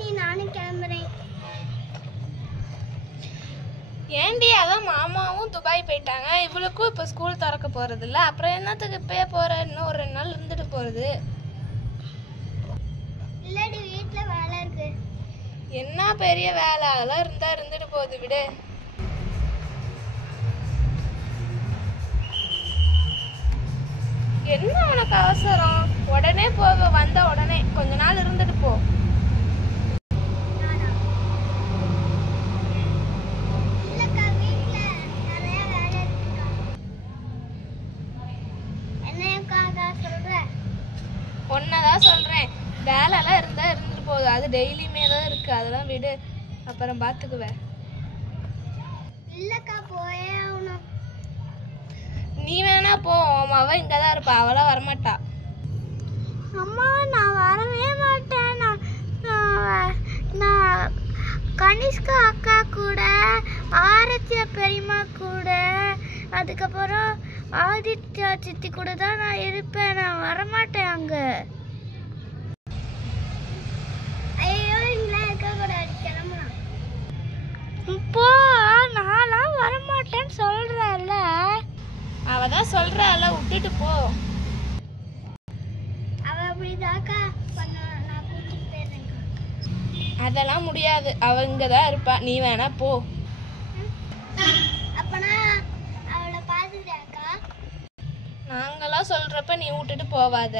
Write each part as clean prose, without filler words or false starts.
சரிடி நானும் கிளம்புறேன். ஏண்டி அதான் மாமாவும் துபாய் போயிட்டாங்க, இவளுக்கும் இப்போ ஸ்கூல் திறக்க போறது இல்லை, அப்புறம் என்னத்துக்கு இப்பயே போற? இன்னும் ஒரு 2 நாள் இருந்துட்டு போறது. இல்லடி வீட்டுல வேலை இருக்கு. என்ன பெரிய வேலை, அதெல்லாம் இருந்தா இருந்துட்டு போகுது, விடு. என்ன உனக்கு அவசரம்? உடனே போவ, வந்த உடனே கொஞ்ச நாள் இருந்துட்டு போ. இல்லக்கா வீட்டுல நிறைய வேலை இருக்குக்கா. என்னக்கா சொல்ற? ஒன்னதான் சொல்றேன், வேலைலாம் இருந்தா இருந்துட்டு போகுது, அது டெய்லியுமே தான் இருக்கு, அதெல்லாம் விடு, அப்புறம் பாத்துக்குவேன். இல்லக்கா போயே ஆகணும். நீ வேணா போ, உன் அவ இங்கதான் இருப்பா, அவளா வரமாட்டா. அம்மா நான் வரவே மாட்டேன். நான் கனிஷ்கா அக்கா கூட, ஆரத்தியா பெரியம்மா கூட, அதுக்கப்புறம் ஆதித்யா சித்தி கூட தான் நான் இருப்பேன். நான் வரமாட்டேன் அங்க. ஐயோ இங்கெல்லாம் இருக்க கூடாது, கிளம்பலாம். இப்போ நான்லாம் வரமாட்டேன்னு சொல்றேன்ல. அவதான் சொல்றால, விட்டுட்டு போ. அவ அப்படிதாக்கா பண்ணா, நான் கூட்டிட்டு போயிடுறேன்க்கா. அதெல்லாம் முடியாது, அவ இங்கதான் இருப்பா, நீ வேணா போ. அப்பனா அவளை பாத்துட்டாக்கா? நாங்கெல்லாம் சொல்றப்ப நீ விட்டுட்டு போவாத.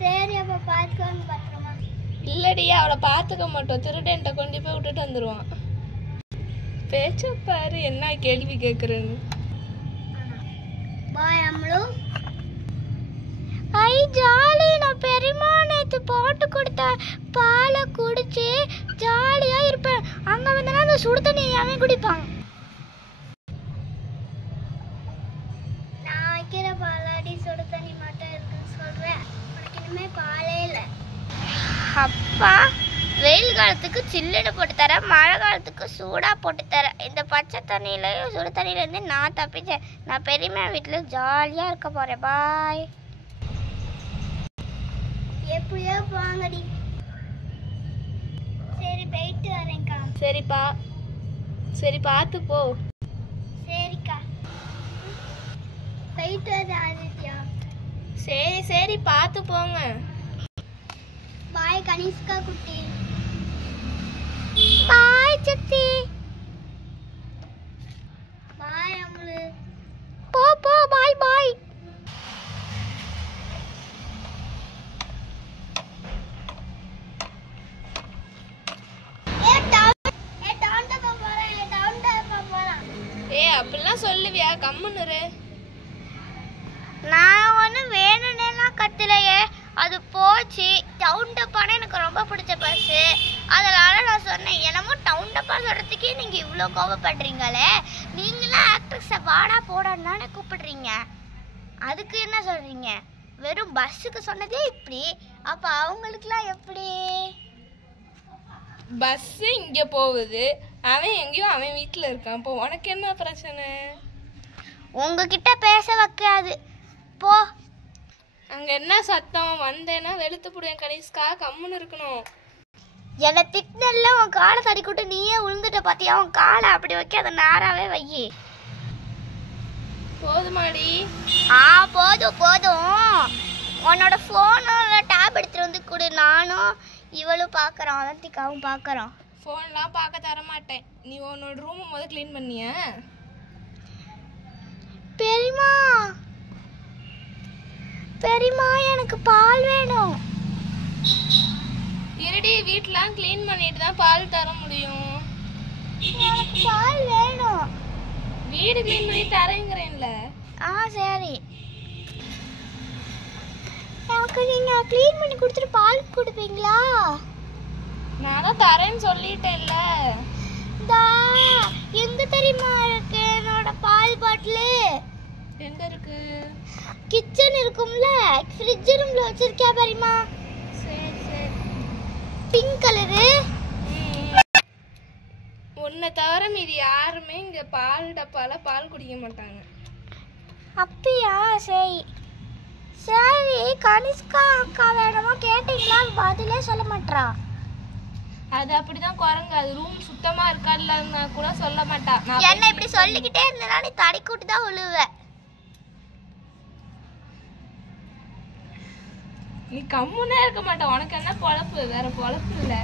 சரி அப்ப பாத்துக்கோங்க பத்திரமா. இல்லடி, அவளை பாத்துக்க மாட்டோம், திருடன்ட்ட கொண்டு போய் விட்டுட்டு வந்துருவான். பேச்ச பாரு, என்ன கேள்வி கேக்குறேன்னு. பாய் அம்லு. ஐ ஜாலி, நான் பெரியம்மா நேத்து போட்டு கொடுத்த பாலை குடிச்சு ஜாலியா இருப்பேன். அங்க வந்தனா அந்த சுடு தண்ணி அவன் குடிப்பான். நான் வைக்கிற பாலாடி சுடு தண்ணி மட்டும் இருக்குன்னு சொல்றேன். உனக்கு இனிமே பாலே இல்லை. அப்பா வெயில் காலத்துக்கு சில்லுன்னு போட்டு தரேன், மழை காலத்துக்கு சூடாக போட்டு தரேன். இந்த பச்சை தண்ணியிலையும் சுடு தண்ணியிலேருந்து நான் தப்பிச்சேன். நான் பெரியம்மா வீட்டில் ஜாலியாக இருக்க போகிறேன். பாய். எப்படியோ போங்கடி. சரி போயிட்டு வரேன்க்கா. சரிப்பா, சரி பார்த்து போ. சரிக்கா போயிட்டு வரேன் ஆதித்யா. சரி சரி பார்த்து போங்க. பாய் கனிஷ்கா குட்டி. பாய் சித்தி. பாய் அம்லு. போ போ, பாய் பாய். அப்படிலாம் சொல்லுவியா? கம்முன்னு இரு. நான் ஒன்று வேணும்னேலாம் கத்தலையே, அது போச்சு. டவுன் டப்பான எனக்கு ரொம்ப பிடிச்ச பஸ்ஸு, அதனால நான் சொன்னேன். என்னமோ டவுன் டப்பா சொல்கிறதுக்கே நீங்கள் இவ்வளோ கோபப்படுறீங்களே. நீங்களாம் ஆக்ட்ரஸை வாடா போடான்னு தானே கூப்பிடுறீங்க, அதுக்கு என்ன சொல்கிறீங்க? வெறும் பஸ்ஸுக்கு சொன்னதே இப்படி, அப்போ அவங்களுக்குலாம் எப்படி? பஸ் இங்க போகுது, அவன் எங்கேயோ அவன் வீட்டில் இருக்கான், இப்போ உனக்கு என்ன பிரச்சனை? உங்ககிட்ட பேச வைக்காது போ. அங்க என்ன சத்தம்? வந்தேன்னா வெளுத்து புடுவேன் கனிஷ்கா, கம்முன்னு இருக்கணும். என்னை திட்டினல்ல, உன் காலை தடிக்கிட்டு நீயே விழுந்துட்ட பார்த்தியா? உன் காலை அப்படி வைக்க, அதை நேராகவே வை. போதுமாடி? போதும் போதும். உன்னோட ஃபோனோட டேப் எடுத்துட்டு வந்து கொடு. நானும் இவளும் பார்க்குறோம், அவந்திக்காவும் பார்க்குறோம். ஃபோன்லாம் பார்க்க தர மாட்டேன். நீ உன்னோட ரூமை முதல்ல க்ளீன் பண்ணியா? பெரியம்மா பெரியம்மா எனக்கு பால் வேணும். இருடி, வீட்டெலாம் க்ளீன் பண்ணிட்டு தான் பால் தர முடியும். எனக்கு பால் வேணும். வீடு க்ளீன் பண்ணி தரேங்கிறேன்ல. சரி. எனக்கு நீங்கள் க்ளீன் பண்ணி கொடுத்துட்டு பால் கொடுப்பீங்களா? நான் தான் தரேன்னு சொல்லிட்டேன்ல. எங்க தெரியுமா இருக்கு என்னோட பால் பாட்டிலு? எங்க இருக்கு? கிச்சன் இருக்கும்ல, ஃப்ரிட்ஜ் ரூம்ல வச்சிருக்கியா பெரியம்மா? சரி சரி. Pink colour. உன்னை தவிர மீதி யாருமே இங்க பால் டப்பால பால் குடிக்க மாட்டாங்க. அப்படியா? சரி சரி. கனிஷ்கா அக்கா வேணுமா கேட்டீங்க? சாப்பிட்டீங்களா பதிலே சொல்ல மாட்டா. அது அப்படிதான் குரங்கு. அது ரூம் சுத்தமா இருக்கா இல்லன்னா கூட சொல்ல மாட்டா. என்ன இப்படி சொல்லிக்கிட்டே இருந்தனா நீ தடி கூட்டி தான் விழுவ. நீ கம்முனே இருக்க மாட்ட. உனக்கு என்ன பொழப்பு? வேற பொழப்பு இல்ல.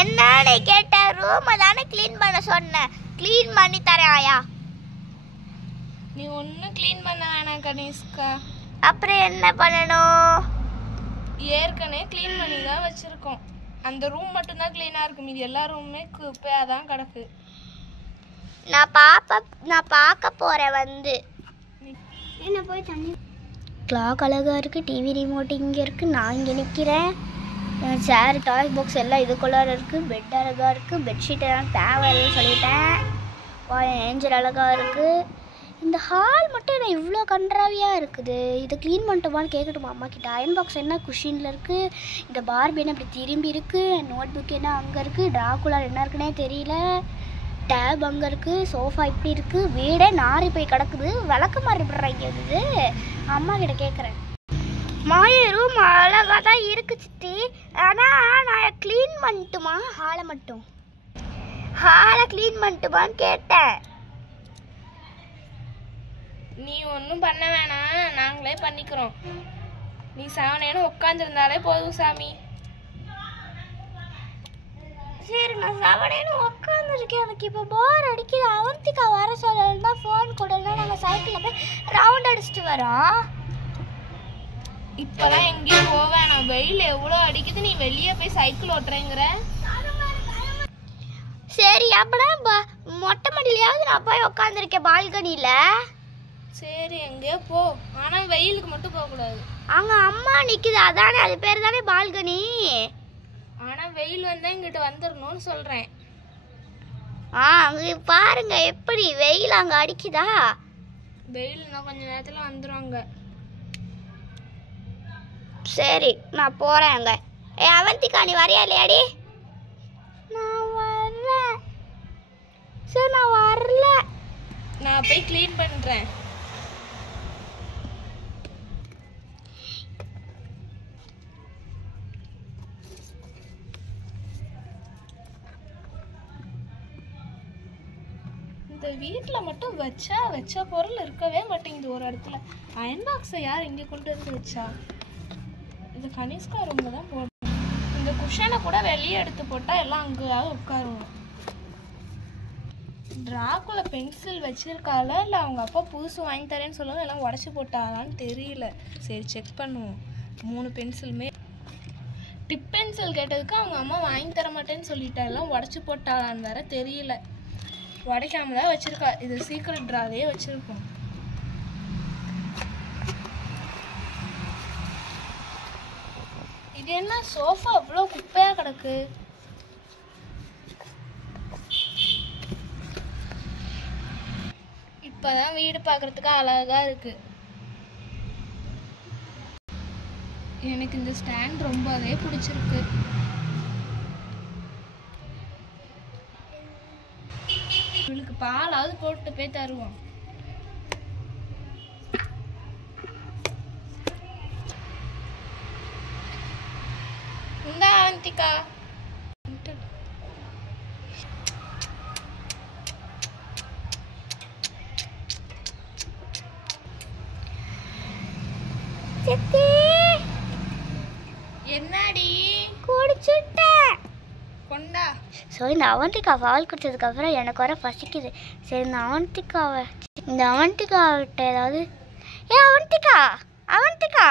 என்ன நீ கேட்ட? ரூம் தானே க்ளீன் பண்ண சொன்ன. க்ளீன் பண்ணி தரேன் ஆயா. நீ ஒன்னும் க்ளீன் பண்ண வேணாம் கனிஷ்கா. அப்புறம் என்ன பண்ணணும்? ஏற்கனவே க்ளீன் பண்ணி தான் வச்சிருக்கோம். அந்த ரூம் மட்டும் தான் க்ளீனா இருக்கு. மீதி எல்லா ரூமுமே குப்பையா தான் கிடக்கு. நான் பார்க்க போறேன் வந்து. என்ன போய் தண்ணி. கிளாக் அழகா இருக்கு. டிவி ரிமோட் இங்க இருக்கு. நான் இங்க நிக்கிறேன். சேர் டாய் பாக்ஸ் எல்லாம் இதுக்குள்ளார இருக்கு. பெட் அழகா இருக்கு. பெட்ஷீட் எல்லாம் தேவையில்லைன்னு சொல்லிட்டேன். ஏஞ்சல் அழகா இருக்கு. இந்த ஹால் மட்டும் என்ன இவ்வளோ கன்றாவியாக இருக்குது. இதை க்ளீன் பண்ணிட்டோமான்னு கேட்கட்டுமா அம்மா கிட்ட. அயன் பாக்ஸ் என்ன குஷினில் இருக்குது. இந்த பார்பி என்ன அப்படி திரும்பி இருக்குது. நோட் புக் என்ன அங்கே இருக்குது. ட்ராகுலர் என்ன இருக்குன்னே தெரியல. டேப் அங்கே இருக்குது. சோஃபா இப்படி இருக்குது. வீடே நாரி போய் கிடக்குது. விளக்க மாதிரி விடுறாங்க இது. அம்மா கிட்ட கேட்குறேன். மாய ரூம் அழகாக தான் இருக்கு சித்தி. ஆனால் நான் க்ளீன் பண்ணட்டுமா ஹாலை மட்டும்? ஹாலை க்ளீன் பண்ணட்டுமான்னு கேட்டேன். நீ ஒன்றும் பண்ண வேணாம், நாங்களே பண்ணிக்கிறோம். நீ சாவனேன்னு உட்காந்துருந்தாலே போதும் சாமி. சரி நான் சாவனேன்னு உட்காந்துருக்கேன். எனக்கு இப்போ போர் அடிக்குது. அவந்திக்கா வர சொல்லலாம் தான் ஃபோன் கொடுலாம். நாங்கள் சைக்கிளில் போய் ரவுண்ட் அடிச்சுட்டு வரோம். இப்போலாம் எங்கேயும் போவேன். வெயில் எவ்வளோ அடிக்குது. நீ வெளியே போய் சைக்கிள் ஓட்டுறேங்கிற. சரி அப்படின்னா மொட்டை மாடியிலையாவது நான் போய் உட்காந்துருக்கேன் பால்கனியில். சரி எங்கேயோ போ. ஆனால் வெயிலுக்கு மட்டும் போகக்கூடாது. அங்கே அம்மா நிற்குது அதானே, அது பேர் தானே பால்கனி. ஆனால் வெயில் வந்தால் இங்கிட்ட வந்துடணும்னு சொல்கிறேன். அங்கே பாருங்க எப்படி வெயில் அங்கே அடிக்குதா. வெயில் இன்னும் கொஞ்சம் நேரத்தில் வந்துடுவாங்க. சரி நான் போகிறேன் அங்கே. அவந்திக்கா நீ வரையா இல்லையாடி? நான் வரல. சரி நான் வரல. நான் போய் க்ளீன் பண்ணுறேன். இந்த வீட்டில் மட்டும் வச்ச பொருள் இருக்கவே மாட்டேங்குது ஒரு இடத்துல. அயன் பாக்ஸை யார் இங்கே கொண்டு வந்து வச்சா? இந்த கனிஷ்கா ரூமில் தான் போடணும். இந்த குஷனை கூட வெளியே எடுத்து போட்டால் எல்லாம் அங்கேயாவது உட்காருவோம். ட்ராகுலா பென்சில் வச்சிருக்காளா இல்லை அவங்க அப்பா புதுசு வாங்கி தரேன்னு சொல்லுவாங்க, எல்லாம் உடச்சி போட்டாலான்னு தெரியல. சரி செக் பண்ணுவோம். 3 பென்சிலுமே. டிப் பென்சில் கேட்டதுக்கு அவங்க அம்மா வாங்கி தர மாட்டேன்னு சொல்லிட்டா. எல்லாம் உடச்சி போட்டாளான்னு வேற தெரியல. உடைக்காம தான் வச்சிருக்கா. இது சீக்ரெட் ட்ராவே வச்சிருக்கோம். இது என்ன சோஃபா அவ்வளோ குப்பையா கிடக்கு. இப்பதான் வீடு பார்க்கறதுக்கு அழகா இருக்கு. எனக்கு இந்த ஸ்டாண்ட் ரொம்பவே பிடிச்சிருக்கு. இவளுக்கு பாலாவது போட்டு போய் தருவோம். இந்த அவந்திகா சித்தி என்னடி குடிச்சுட்டேன். கொண்டா. ஸோ இந்த அவந்திக்கா பால் குடிச்சதுக்கப்புறம் எனக்கு வர பசிக்குது. சரி இந்த அவந்திக்காவிட்ட ஏதாவது அவந்திக்கா அவந்திக்கா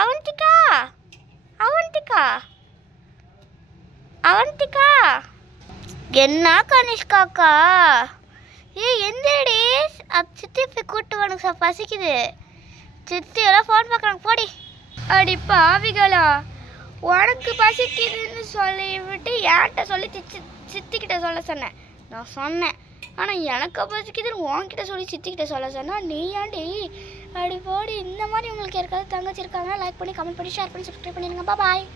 அவந்திக்கா அவந்திக்கா அவந்திக்கா என்ன கனிஷ்காக்கா எந்தடி சித்தி போய் கூட்டு உனக்கு பசிக்குது. சித்தி எல்லாம் ஃபோன் பார்க்குறாங்க போடி. அடி பாவிகளா, உனக்கு பசிக்குதுன்னு சொல்லிவிட்டு என்கிட்ட சொல்லி சித்திக்கிட்ட சொல்ல சொன்னேன். நான் சொன்னேன் ஆனால் எனக்கு பசிக்குதுன்னு உன்கிட்ட சொல்லி சித்திக்கிட்ட சொல்ல சொன்னால் நீ ஏன்டி அடி போடி. இந்த மாதிரி உங்களுக்கு யாருக்காவது தங்கச்சி இருக்காங்க லைக் பண்ணி கமெண்ட் பண்ணி ஷேர் பண்ணி சப்ஸ்கிரைப் பண்ணிடுங்க. பாய்.